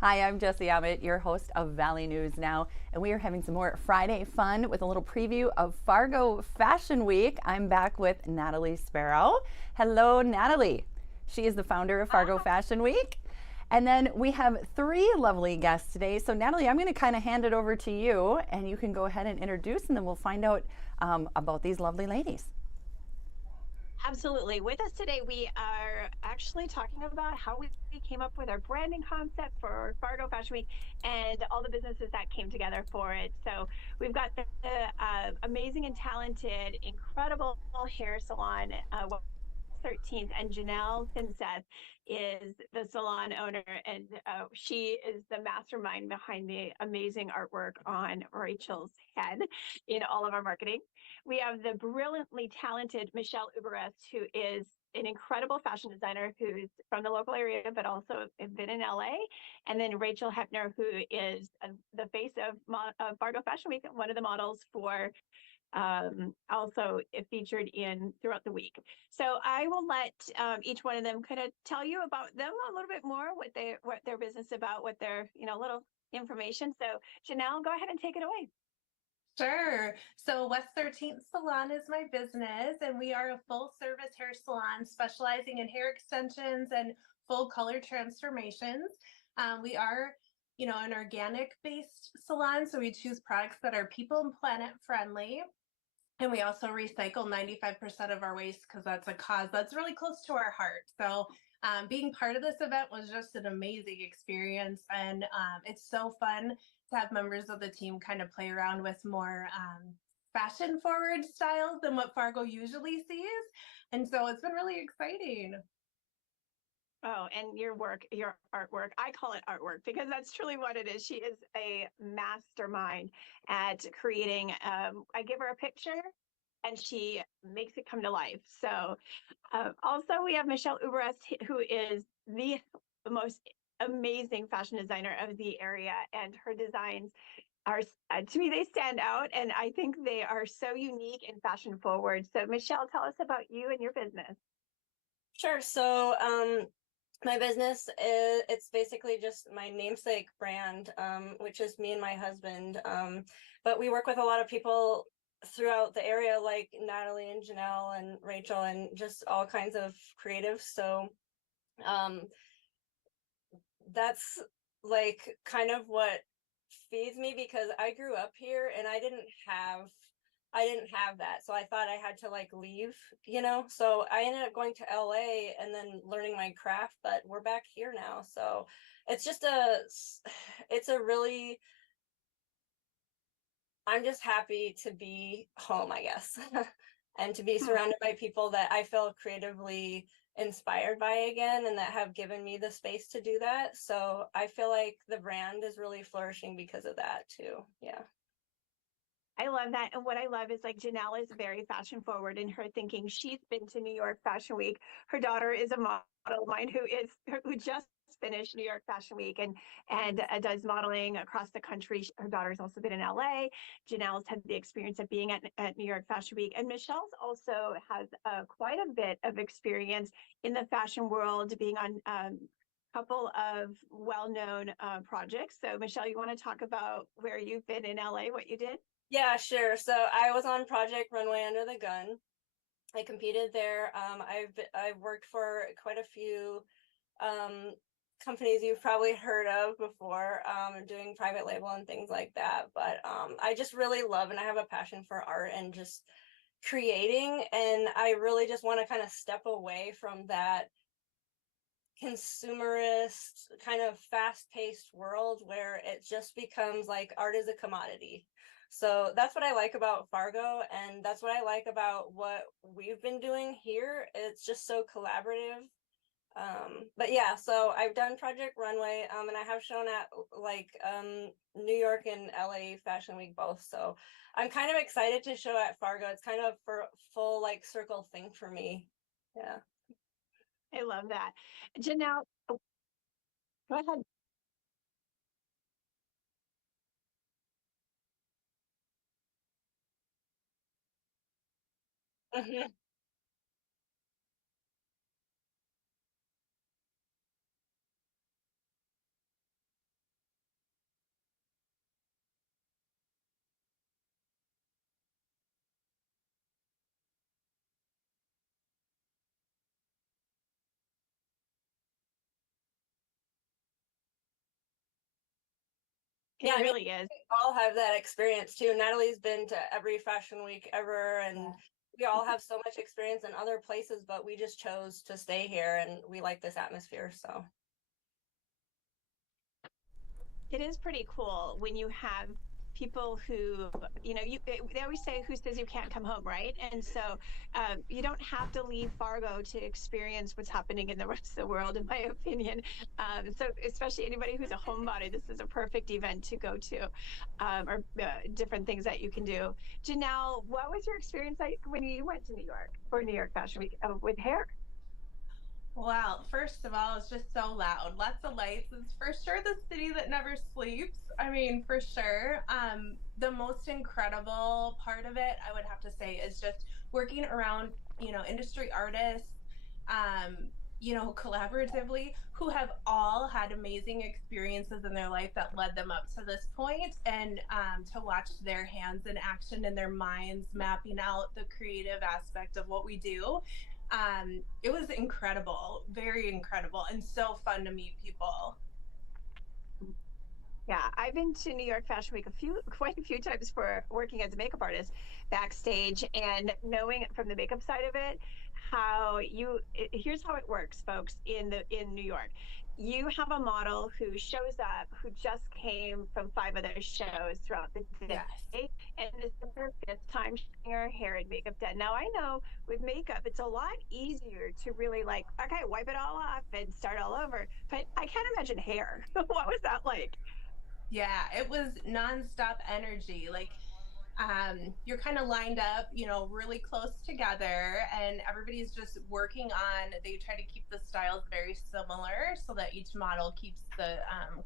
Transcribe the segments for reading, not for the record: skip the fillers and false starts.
Hi, I'm Jesse Abbott, your host of Valley News Now, and we are having some more Friday fun with a little preview of Fargo Fashion Week. I'm back with Natalie Sparrow. Hello, Natalie. She is the founder of Fargo Fashion Week. And then we have three lovely guests today. So, Natalie, I'm going to kind of hand it over to you, and you can go ahead and introduce, and then we'll find out about these lovely ladies. Absolutely. With us today, we are actually talking about how we came up with our branding concept for Fargo Fashion Week and all the businesses that came together for it. So we've got the amazing and talented, incredible hair salon, 13th, and Janelle Finseth is the salon owner, and she is the mastermind behind the amazing artwork on Rachel's head in all of our marketing. We have the brilliantly talented Michelle Uberest, who is an incredible fashion designer who's from the local area, but also been in LA. And then Rachel Hepner, who is the face of Fargo Fashion Week, one of the models for also featured in throughout the week. So I will let each one of them kind of tell you about them a little bit more, what their business about, what their little information. So Janelle, go ahead and take it away. Sure. So West 13th Salon is my business, and we are a full service hair salon specializing in hair extensions and full color transformations. We are, an organic based salon, so we choose products that are people and planet friendly. And we also recycle 95% of our waste because that's a cause that's really close to our heart. So being part of this event was just an amazing experience. And it's so fun to have members of the team kind of play around with more fashion forward styles than what Fargo usually sees. And so it's been really exciting. Oh, and your artwork. I call it artwork because that's truly what it is. She is a mastermind at creating. I give her a picture and she makes it come to life. So, also we have Michelle Uberest, who is the most amazing fashion designer of the area, and her designs are, to me, they stand out, and I think they are so unique and fashion forward. So, Michelle, tell us about you and your business. Sure. My business is it's basically just my namesake brand, which is me and my husband. But we work with a lot of people throughout the area, like Natalie and Janelle and Rachel, and just all kinds of creatives. So um, that's like kind of what feeds me because I grew up here and I didn't have that. So I thought I had to like leave. So I ended up going to LA and then learning my craft, but we're back here now. So it's just it's a really, I'm just happy to be home, I guess, and to be Hmm. surrounded by people that I feel creatively inspired by again and that have given me the space to do that. So I feel like the brand is really flourishing because of that too. Yeah. I love that. And what I love is like Janelle is very fashion forward in her thinking. She's been to New York Fashion Week. Her daughter is a model of mine who just finished New York Fashion Week and does modeling across the country. Her daughter's also been in LA. Janelle's had the experience of being at New York Fashion Week, and Michelle's also has quite a bit of experience in the fashion world, being on couple of well-known projects. So Michelle, you want to talk about where you've been in LA, what you did? Yeah, sure. So I was on Project Runway Under the Gun. I competed there. I've worked for quite a few um, companies you've probably heard of before, doing private label and things like that. But I just really love and I have a passion for art and just creating. And I really just want to kind of step away from that consumerist kind of fast-paced world where it just becomes like art is a commodity. So that's what I like about Fargo, and that's what I like about what we've been doing here. It's just so collaborative. But yeah, so I've done Project Runway, and I have shown at like New York and LA Fashion Week both. So I'm kind of excited to show at Fargo. It's kind of for full like circle thing for me. Yeah. I love that. Janelle, oh, go ahead. It really is. We all have that experience too. Natalie's been to every fashion week ever, and we all have so much experience in other places, but we just chose to stay here, and we like this atmosphere. So It is pretty cool when you have people who, they always say, who says you can't come home, right? And so you don't have to leave Fargo to experience what's happening in the rest of the world, in my opinion. So especially anybody who's a homebody, this is a perfect event to go to, or different things that you can do. Janelle, what was your experience like when you went to New York for New York Fashion Week with hair? Well, first of all, it's just so loud. Lots of lights. It's for sure the city that never sleeps. I mean, for sure. The most incredible part of it, I would have to say, is just working around, industry artists, um, collaboratively, who have all had amazing experiences in their life that led them up to this point, and to watch their hands in action and their minds mapping out the creative aspect of what we do. It was incredible, very incredible, and so fun to meet people. Yeah, I've been to New York Fashion Week quite a few times for working as a makeup artist backstage, and knowing from the makeup side of it, here's how it works, folks, in New York. You have a model who shows up, who just came from 5 other shows throughout the day. Yes. And this is her 5th time getting her hair and makeup done. Now, I know with makeup, it's a lot easier to really okay, wipe it all off and start all over. But I can't imagine hair. What was that like? Yeah, it was nonstop energy. Like, you're kind of lined up, really close together, and everybody's just working on. They try to keep the styles very similar so that each model keeps the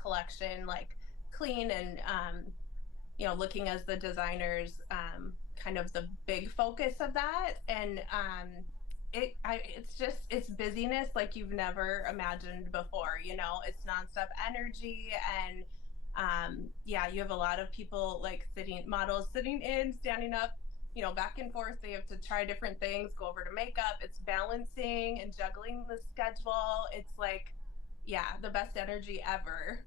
collection like clean and looking as the designers, kind of the big focus of that. And it's busyness like you've never imagined before. It's nonstop energy, and yeah, you have a lot of people like models sitting in, standing up, back and forth. They have to try different things, go over to makeup. It's balancing and juggling the schedule. It's like, yeah, the best energy ever.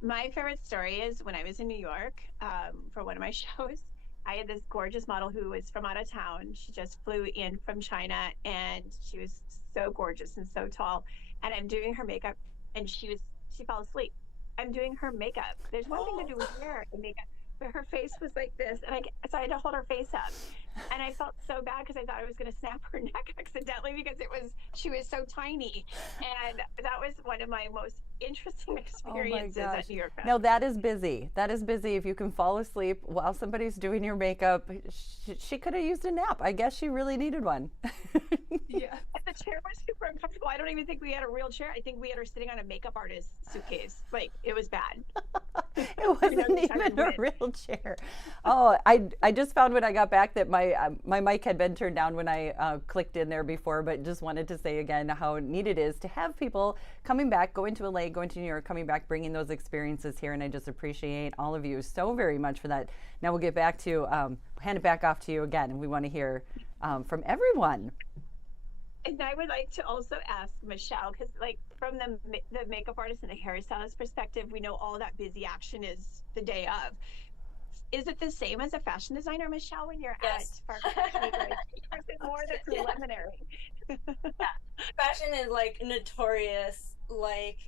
My favorite story is when I was in New York for one of my shows. I had this gorgeous model who was from out of town. She just flew in from China, and she was so gorgeous and so tall. And I'm doing her makeup, and she fell asleep. I'm doing her makeup. There's one thing to do with hair and makeup, but her face was like this, and so I had to hold her face up, and I felt so bad because I thought I was going to snap her neck accidentally because she was so tiny, and that was one of my most interesting experiences at New York Fashion. No, that is busy. That is busy. If you can fall asleep while somebody's doing your makeup, she could have used a nap. I guess she really needed one. Yeah. The chair was super uncomfortable. I don't even think we had a real chair. I think we had her sitting on a makeup artist suitcase. Like, it was bad. It wasn't even a real chair. Oh, I just found when I got back that my mic had been turned down when I clicked in there before, but just wanted to say again how neat it is to have people coming back, going to LA, going to New York, coming back, bringing those experiences here, and I just appreciate all of you so very much for that. Now we'll get back to, hand it back off to you again, and we want to hear from everyone. And I would like to also ask Michelle, because from the makeup artist and the hairstylist perspective, we know all that busy action is the day of. Is it the same as a fashion designer, Michelle, when you're yes. at Fargo Fashion Week? Or is it more the preliminary? Yeah. Fashion is like notorious. Like,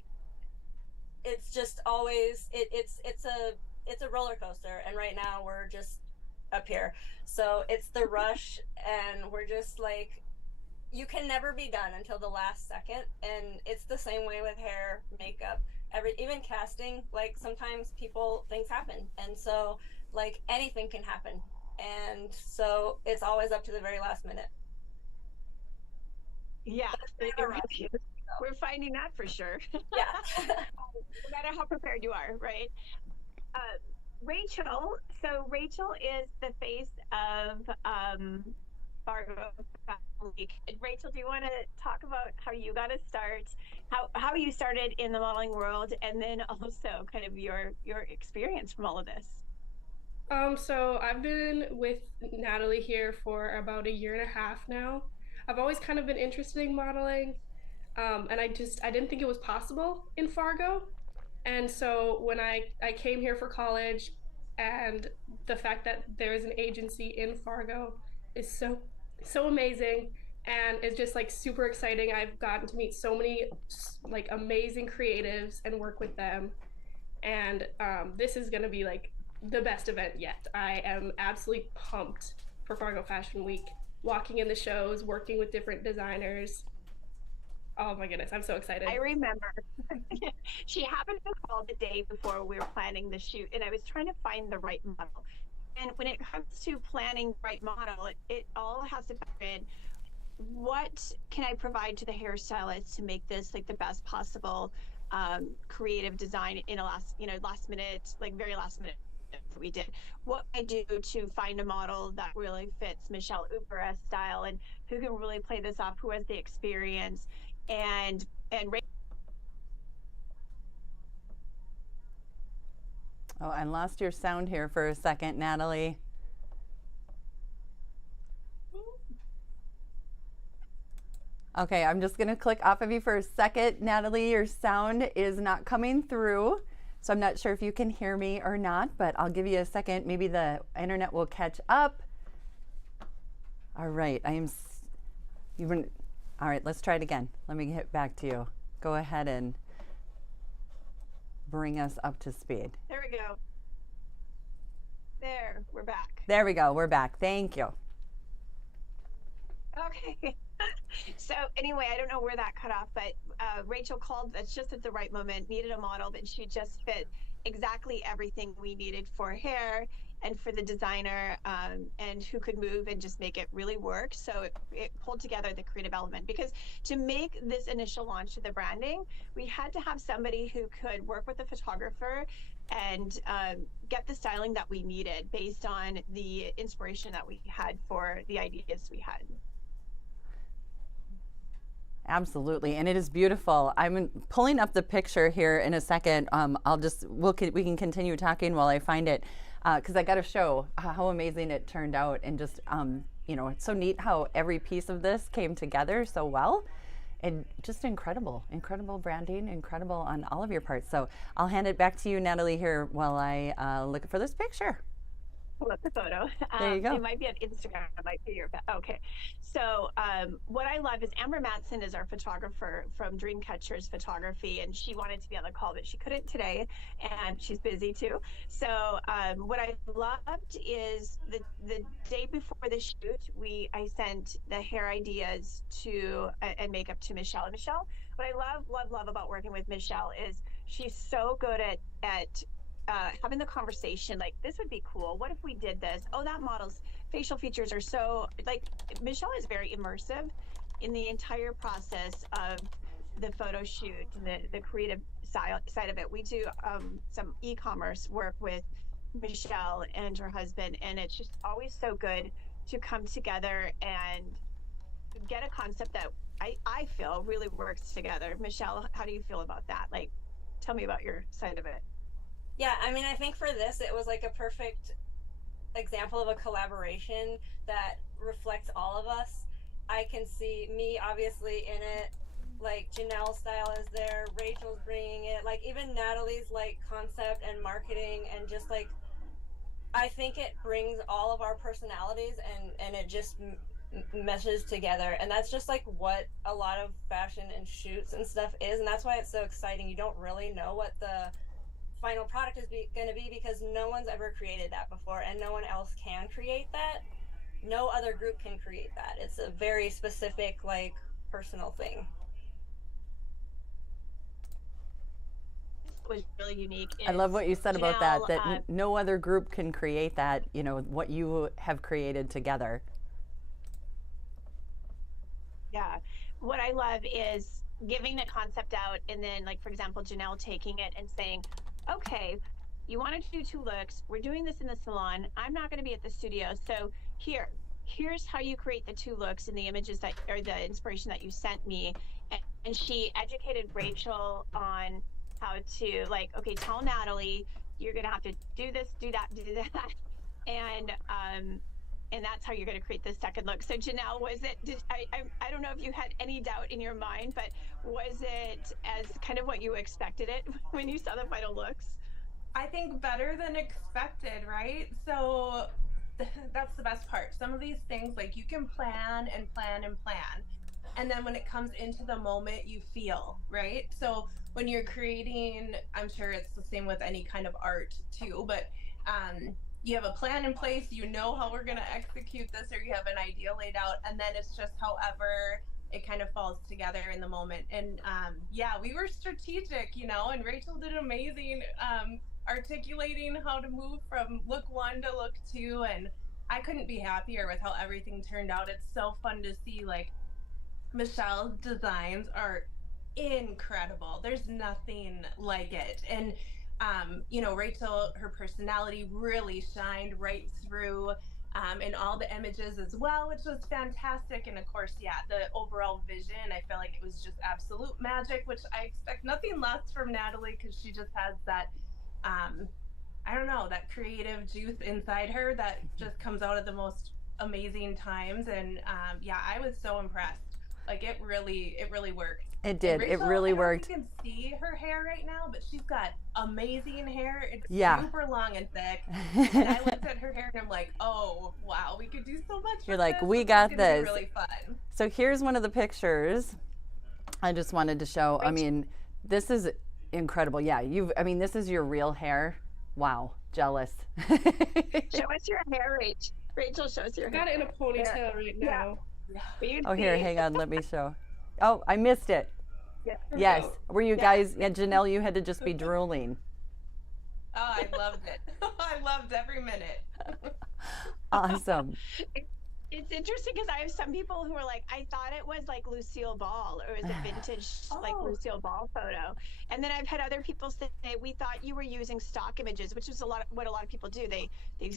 it's just always it's a roller coaster, and right now we're just up here. So it's the rush, and we're just like, you can never be done until the last second, and it's the same way with hair, makeup, even casting. Like, sometimes things happen, and so like anything can happen, and so it's always up to the very last minute. Yeah, we're finding that for sure. Yeah. No matter how prepared you are, right? Rachel, so Rachel is the face of Fargo Fashion Week. Rachel, do you want to talk about how you got to start, how you started in the modeling world, and then also kind of your experience from all of this? So I've been with Natalie here for about 1.5 years now. I've always kind of been interested in modeling, and I didn't think it was possible in Fargo. And so when I came here for college, and the fact that there is an agency in Fargo is so amazing, and it's just like super exciting. I've gotten to meet so many like amazing creatives and work with them, and this is gonna be like the best event yet. I am absolutely pumped for Fargo Fashion Week. Walking in the shows, working with different designers. Oh my goodness, I'm so excited. I remember she happened to call the day before we were planning the shoot, and I was trying to find the right model. And when it comes to planning the right model, it all has to factor in what can I provide to the hairstylist to make this like the best possible creative design in a last minute, like very last minute we did. What I do to find a model that really fits Michelle Ubera's style and who can really play this off, who has the experience, and Oh, I lost your sound here for a second, Natalie. Okay, I'm just going to click off of you for a second. Natalie, your sound is not coming through. So I'm not sure if you can hear me or not, but I'll give you a second. Maybe the internet will catch up. All right, all right, let's try it again. Let me get back to you. Go ahead and bring us up to speed. There we go. There, we're back. There we go, we're back. Thank you. Okay. So anyway, I don't know where that cut off, but Rachel called us just at the right moment, needed a model, but she just fit exactly everything we needed for hair and for the designer, and who could move and just make it really work. So it pulled together the creative element, because to make this initial launch of the branding, we had to have somebody who could work with the photographer and get the styling that we needed based on the inspiration that we had for the ideas we had. Absolutely, and it is beautiful. I'm pulling up the picture here in a second. We can continue talking while I find it, because I got to show how amazing it turned out, and just it's so neat how every piece of this came together so well, and just incredible branding, incredible on all of your parts. So I'll hand it back to you, Natalie, here while I look for this picture. Pull up the photo. There you go. It might be on Instagram. It might be your. Okay. So what I love is Amber Matson is our photographer from Dreamcatchers Photography, and she wanted to be on the call, but she couldn't today, and she's busy too. So what I loved is the day before the shoot, I sent the hair ideas to and makeup to Michelle. And Michelle, what I love about working with Michelle is she's so good at having the conversation, like, this would be cool. What if we did this? Oh, that model's facial features are so, like, Michelle is very immersive in the entire process of the photo shoot and the creative side of it. We do some e-commerce work with Michelle and her husband, and it's just always so good to come together and get a concept that I feel really works together. Michelle, how do you feel about that? Like, tell me about your side of it. Yeah, I mean, I think for this, it was like a perfect example of a collaboration that reflects all of us. I can see me obviously in it, like Janelle's style is there, Rachel's bringing it, like even Natalie's like concept and marketing, and just like, I think it brings all of our personalities and it just meshes together. And that's just like what a lot of fashion and shoots and stuff is. And that's why it's so exciting. You don't really know what the final product is going to be, because no one's ever created that before, and no one else can create that. No other group can create that. It's a very specific, like, personal thing. Was really unique. I love what you said about that, Janelle, no other group can create that, what you have created together. Yeah. What I love is giving the concept out, and then, like, for example, Janelle taking it and saying, okay, you wanted to do 2 looks. We're doing this in the salon. I'm not going to be at the studio. So here's how you create the 2 looks and the images that, or the inspiration that you sent me. And she educated Rachel on how to, like, okay, tell Natalie, you're going to have to do this, do that, do that. And and that's how you're going to create the second look. So Janelle, was it? I don't know if you had any doubt in your mind, but was it as kind of what you expected it when you saw the final looks? I think better than expected, right? So that's the best part. Some of these things, like, you can plan and plan and plan. And then when it comes into the moment, you feel, right? So when you're creating, I'm sure it's the same with any kind of art too, but you have a plan in place, you know how we're going to execute this, or you have an idea laid out, and then it's just however it kind of falls together in the moment. And yeah, we were strategic, you know, and Rachel did amazing articulating how to move from look 1 to look 2, and I couldn't be happier with how everything turned out. It's so fun to see, like, Michelle's designs are incredible. There's nothing like it. And you know, Rachel, her personality really shined right through in all the images as well, which was fantastic. And of course, yeah, the overall vision, I feel like it was just absolute magic, which I expect nothing less from Natalie, because she just has that I don't know, that creative juice inside her that just comes out at the most amazing times. And yeah, I was so impressed. Like, it really worked. It did. Rachel, It really worked. You can see her hair right now, but she's got amazing hair. It's Yeah. super long and thick. And I looked at her hair and I'm like, oh wow, we could do so much. You're with like, this. we This got is gonna be this. really fun. So here's one of the pictures I just wanted to show. I mean, this is incredible. Yeah, I mean, this is your real hair. Wow, jealous. Show us your hair, Rach. Rachel, show us your I got hair. it in a ponytail right now. Oh, here, hang on, let me show. Oh, I missed it. Yes. Yes. Were you guys, yeah, Janelle, you had to just be drooling. Oh, I loved it. I loved every minute. Awesome. It's interesting because I have some people who are like, I thought it was like Lucille Ball, or it was a vintage like Oh. Lucille Ball photo. And then I've had other people say, we thought you were using stock images, which is what a lot of people do. They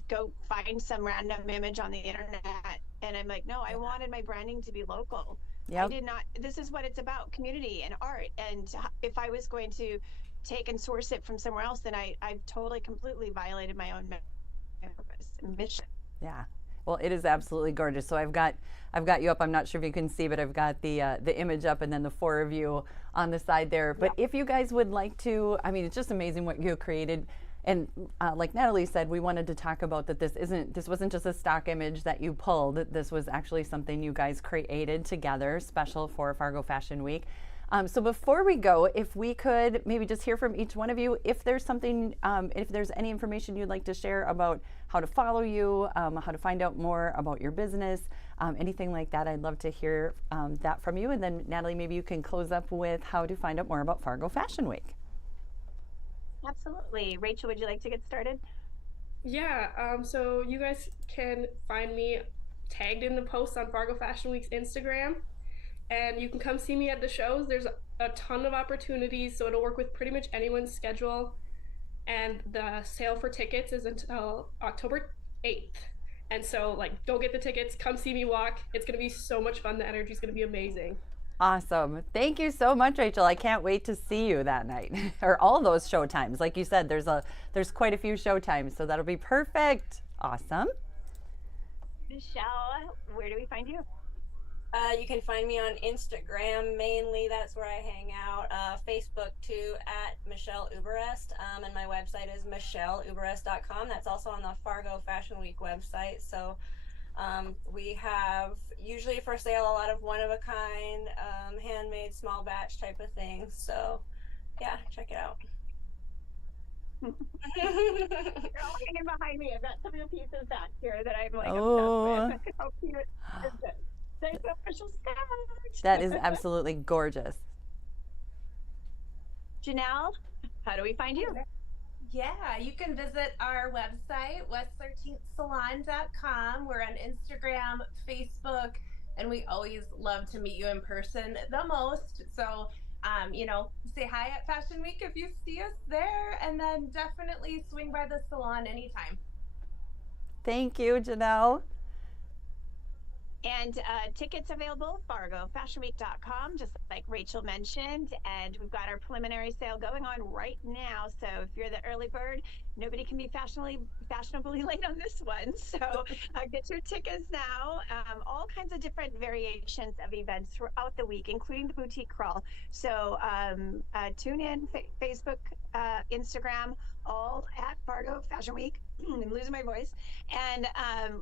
go find some random image on the internet. And I'm like, no, I wanted my branding to be local. I Yep. did not. This is what it's about: community and art. And if I was going to take and source it from somewhere else, then I've totally, completely violated my own purpose and mission. Yeah. Well, it is absolutely gorgeous. So I've got you up. I'm not sure if you can see, but I've got the image up, and then the 4 of you on the side there. But if you guys would like to, I mean, it's just amazing what you created. And like Natalie said, we wanted to talk about that this wasn't just a stock image that you pulled. This was actually something you guys created together, special for Fargo Fashion Week. So before we go, if we could maybe just hear from each one of you, if there's something, if there's any information you'd like to share about how to follow you, how to find out more about your business, anything like that, I'd love to hear that from you. And then Natalie, maybe you can close up with how to find out more about Fargo Fashion Week. Absolutely. Rachel, would you like to get started? Yeah, so you guys can find me tagged in the post on Fargo Fashion Week's Instagram, and you can come see me at the shows. There's a ton of opportunities, so it'll work with pretty much anyone's schedule. And the sale for tickets is until October 8th. And so, like, go get the tickets, come see me walk. It's going to be so much fun. The energy is going to be amazing. Awesome. Thank you so much, Rachel. I can't wait to see you that night, or all those show times. Like you said, there's quite a few show times, so that'll be perfect. Awesome. Michelle, where do we find you? You can find me on Instagram mainly. That's where I hang out. Facebook too, at Michelle Uberest. And my website is michelleUberest.com. That's also on the Fargo Fashion Week website. So we have usually for sale a lot of one-of-a-kind, handmade, small batch type of things. So yeah, check it out. You're all hanging behind me. I've got some of the pieces back here that I'm like Oh. obsessed with. How cute is this? There's the official sketch. That is absolutely gorgeous. Janelle, how do we find you? Yeah, you can visit our website, west13thsalon.com. We're on Instagram, Facebook, and we always love to meet you in person the most. So, you know, say hi at Fashion Week if you see us there, and then definitely swing by the salon anytime. Thank you, Janelle. And tickets available, FargoFashionWeek.com, just like Rachel mentioned. And we've got our preliminary sale going on right now. So if you're the early bird, nobody can be fashionably late on this one. So get your tickets now. All kinds of different variations of events throughout the week, including the boutique crawl. So tune in, Facebook, Instagram, all at Fargo Fashion Week. I'm losing my voice. And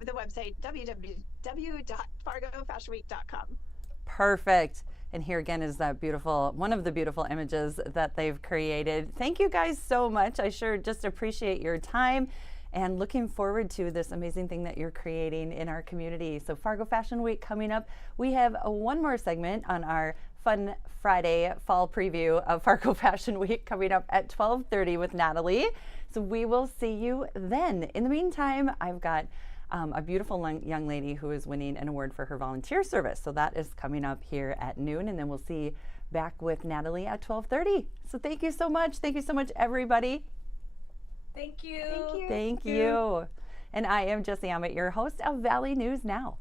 the website, www.fargofashionweek.com. Perfect. And here again is that beautiful, one of the beautiful images that they've created. Thank you guys so much. I sure just appreciate your time and looking forward to this amazing thing that you're creating in our community. So Fargo Fashion Week coming up. We have one more segment on our Fun Friday fall preview of Fargo Fashion Week coming up at 12:30 with Natalie. So we will see you then. In the meantime, I've got a beautiful young lady who is winning an award for her volunteer service. So that is coming up here at noon, and then we'll see back with Natalie at 12:30. So thank you so much. Thank you so much, everybody. Thank you. Thank you. Thank you. And I am Jessie Ammett, your host of Valley News Now.